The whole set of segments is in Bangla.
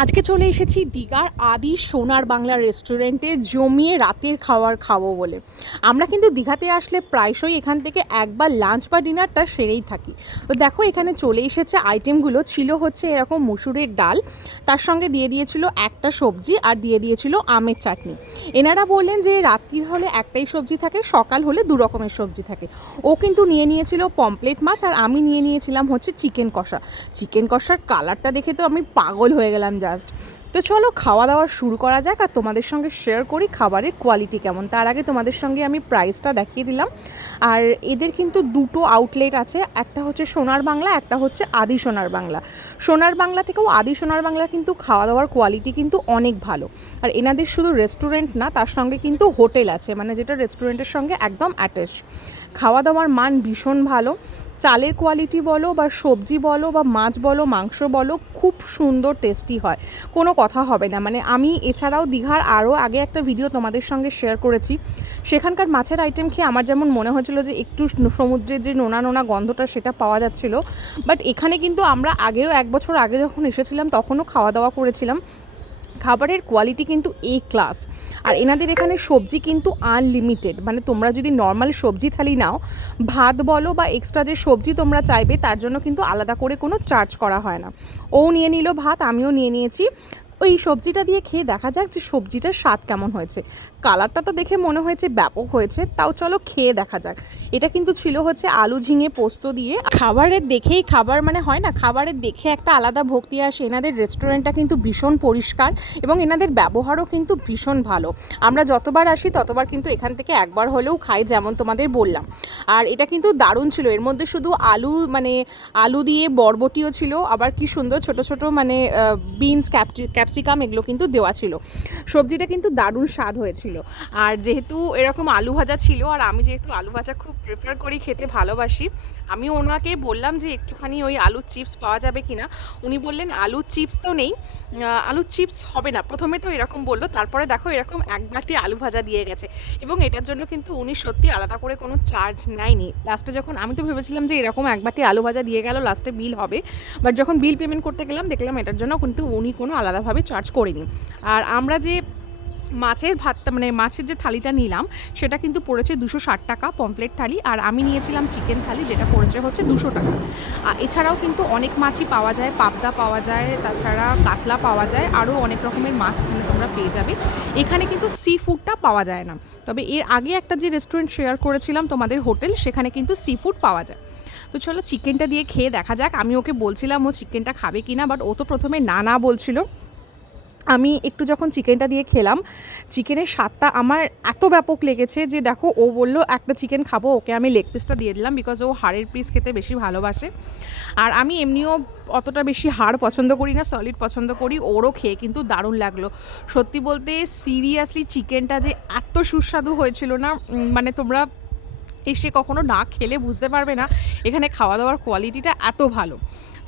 আজকে চলে এসেছি দীঘার আদি সোনার বাংলা রেস্টুরেন্টে জমিয়ে রাতের খাবার খাব বলে। আমরা কিন্তু দীঘাতে আসলে প্রায়শই এখান থেকে একবার লাঞ্চ বা ডিনারটা সেরেই থাকি। তো দেখো, এখানে চলে এসেছে আইটেমগুলো। ছিল হচ্ছে এরকম মুসুরের ডাল, তার সঙ্গে দিয়ে দিয়েছিল একটা সবজি আর দিয়ে দিয়েছিল আমের চাটনি। এনারা বললেন যে রাত্রির হলে একটাই সবজি থাকে, সকাল হলে দু রকমের সবজি থাকে। ও কিন্তু নিয়ে নিয়েছিল পমপ্লেট মাছ আর আমি নিয়ে নিয়েছিলাম হচ্ছে চিকেন কষা। চিকেন কষার কালারটা দেখে তো আমি পাগল হয়ে গেলাম জাস্ট। তো চলো খাওয়া দাওয়া শুরু করা যাক আর তোমাদের সঙ্গে শেয়ার করি খাবারের কোয়ালিটি কেমন। তার আগে তোমাদের সঙ্গে আমি প্রাইসটা দেখিয়ে দিলাম। আর এদের কিন্তু দুটো আউটলেট আছে, একটা হচ্ছে সোনার বাংলা, একটা হচ্ছে আদি সোনার বাংলা। সোনার বাংলা থেকেও আদি সোনার বাংলার কিন্তু খাওয়া দাওয়ার কোয়ালিটি কিন্তু অনেক ভালো। আর এনাদের শুধু রেস্টুরেন্ট না, তার সঙ্গে কিন্তু হোটেল আছে মানে যেটা রেস্টুরেন্টের সঙ্গে একদম অ্যাটাচ খাওয়া দাওয়ার মান ভীষণ ভালো। চালের কোয়ালিটি বলো বা সবজি বলো বা মাছ বলো, মাংস বলো, খুব সুন্দর টেস্টি হয়। কোনো কথা হবে না। মানে আমি এছাড়াও দীঘার আরও আগে একটা ভিডিও তোমাদের সঙ্গে শেয়ার করেছি। সেখানকার মাছের আইটেম খেয়ে আমার যেমন মনে হয়েছিল যে একটু সমুদ্রের যে নোনা নোনা গন্ধটা সেটা পাওয়া যাচ্ছিল। বাট এখানে কিন্তু আমরা আগেও এক বছর আগে যখন এসেছিলাম, তখনও খাওয়া দাওয়া করেছিলাম। খাবারের কোয়ালিটি কিন্তু এ ক্লাস আর এনাদের এখানে সবজি কিন্তু আনলিমিটেড মানে তোমরা যদি নর্মাল সবজি থালি নাও, ভাত বলো বা এক্সট্রা যে সবজি তোমরা চাইবে, তার জন্য কিন্তু আলাদা করে কোনো চার্জ করা হয় না। ও নিয়ে নিল ভাত, আমিও নিয়ে নিয়েছি। ওই সবজিটা দিয়ে খেয়ে দেখা যাক যে সবজিটার স্বাদ কেমন হয়েছে। কালারটা তো দেখে মনে হয়েছে ব্যাপক হয়েছে, তাও চলো খেয়ে দেখা যাক। এটা কিন্তু ছিল হচ্ছে আলু ঝিঙে পোস্ত দিয়ে। খাবারের দেখেই খাবার মানে হয় না, খাবারের দেখে একটা আলাদা ভক্তি আসে। এনাদের রেস্টুরেন্টটা কিন্তু ভীষণ পরিষ্কার এবং এনাদের ব্যবহারও কিন্তু ভীষণ ভালো। আমরা যতবার আসি, ততবার কিন্তু এখান থেকে একবার হলেও খাই যেমন তোমাদের বললাম। আর এটা কিন্তু দারুণ ছিল, এর মধ্যে শুধু আলু মানে আলু দিয়ে বরবটিও ছিল, আবার কি সুন্দর ছোট ছোট মানে বিনস ক্যাপসিকাম, এগুলো কিন্তু দেওয়া ছিল। সবজিটা কিন্তু দারুণ স্বাদ হয়েছিল। আর যেহেতু এরকম আলু ভাজা ছিল, আর আমি যেহেতু আলু ভাজা খুব প্রেফার করি খেতে, ভালোবাসি, আমি ওনাকে বললাম যে একটুখানি ওই আলুর চিপস পাওয়া যাবে কিনা। উনি বললেন আলুর চিপস তো নেই আলুর চিপস হবে না। প্রথমে তো এরকম বলল, তারপরে দেখো এরকম এক বাটি আলু ভাজা দিয়ে গেছে। এবং এটার জন্য কিন্তু উনি সত্যি আলাদা করে কোনো চার্জ নেয়নি। লাস্টে যখন, আমি তো ভেবেছিলাম যে এরকম এক বাটি আলু ভাজা দিয়ে গেল লাস্টে বিল হবে। বাট যখন বিল পেমেন্ট করতে গেলাম, দেখলাম এটার জন্য কিন্তু উনি কোনো আলাদাভাবে চার্জ করেনি। আর আমরা যে মাছের ভাতটা মানে মাছের যে থালিটা নিলাম, সেটা কিন্তু পড়েছে দুশো ষাট টাকা পমপ্লেট থালি, আর আমি নিয়েছিলাম চিকেন থালি, যেটা পড়েছে হচ্ছে দুশো টাকা। আর এছাড়াও কিন্তু অনেক মাছই পাওয়া যায়, পাবদা পাওয়া যায়, তাছাড়া কাতলা পাওয়া যায়, আরও অনেক রকমের মাছ কিন্তু তোমরা পেয়ে যাবে। এখানে কিন্তু সি ফুডটা পাওয়া যায় না। তবে এর আগে একটা যে রেস্টুরেন্ট শেয়ার করেছিলাম তোমাদের হোটেল সেখানে কিন্তু সি ফুড পাওয়া যায়। তো চলো চিকেনটা দিয়ে খেয়ে দেখা যাক। আমি ওকে বলছিলাম, ও চিকেনটা খাবে কিনা? বাট ও তো প্রথমে না না বলছিল। আমি একটু যখন চিকেনটা দিয়ে খেলাম, চিকেনের স্বাদটা আমার এত ব্যাপক লেগেছে যে দেখো, ও বলল, একটা চিকেন খাব, ওকে আমি লেগ পিসটা দিয়ে দিলাম বিকজ ও হাড়ের পিস খেতে বেশি ভালোবাসে। আর আমি এমনিও অতটা বেশি হাড় পছন্দ করি না সলিড পছন্দ করি, ওরও খেয়ে কিন্তু দারুণ লাগল। সত্যি বলতে সিরিয়াসলি চিকেনটা যে এত সুস্বাদু হয়েছিল না মানে তোমরা এসে কখনো না খেলে বুঝতে পারবে না। এখানে খাওয়া দাওয়ার কোয়ালিটিটা এত ভালো।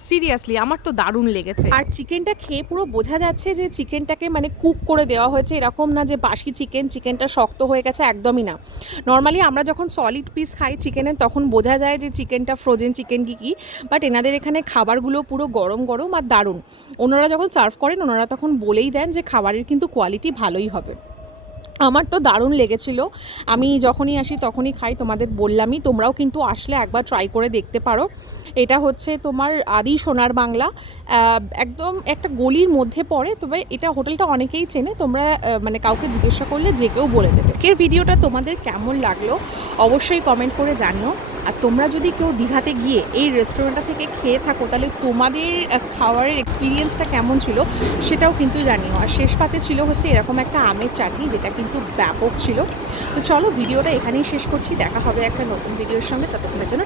সিরিয়াসলি আমার তো দারুণ লেগেছে। আর চিকেনটা খেয়ে পুরো বোঝা যাচ্ছে যে চিকেনটাকে মানে কুক করে দেওয়া হয়েছে। এরকম না যে বাসি চিকেন চিকেনটা শক্ত হয়ে গেছে একদমই না। নর্মালি আমরা যখন সলিড পিস খাই চিকেনের তখন বোঝা যায় যে চিকেনটা ফ্রোজেন চিকেন কি কী। বাট এনাদের এখানে খাবারগুলো পুরো গরম গরম আর দারুণ। ওনারা যখন সার্ভ করেন, ওনারা তখন বলেই দেন যে খাবারের কিন্তু কোয়ালিটি ভালোই হবে। আমার তো দারুণ লেগেছিল। আমি যখনই আসি তখনই খাই, তোমাদের বললামই, তোমরাও কিন্তু আসলে একবার ট্রাই করে দেখতে পারো। এটা হচ্ছে তোমার আদি সোনার বাংলা। একদম একটা গলির মধ্যে পড়ে, তবে এটা হোটেলটা অনেকেই চেনে। তোমরা মানে কাউকে জিজ্ঞাসা করলে যে কেউ বলে দেবে। কে ভিডিওটা তোমাদের কেমন লাগল? অবশ্যই কমেন্ট করে জানিও। আর তোমরা যদি কেউ দীঘাতে গিয়ে এই রেস্টুরেন্টটা থেকে খেয়ে থাকো, তাহলে তোমাদের খাওয়ারের এক্সপিরিয়েন্সটা কেমন ছিল সেটাও কিন্তু জানিও। আর শেষ পাতে ছিল হচ্ছে এরকম একটা আমের চাটনি, যেটা কিন্তু ব্যাপক ছিল। তো চলো, ভিডিওটা এখানেই শেষ করছি। দেখা হবে একটা নতুন ভিডিওর সঙ্গে। ততক্ষণের জন্য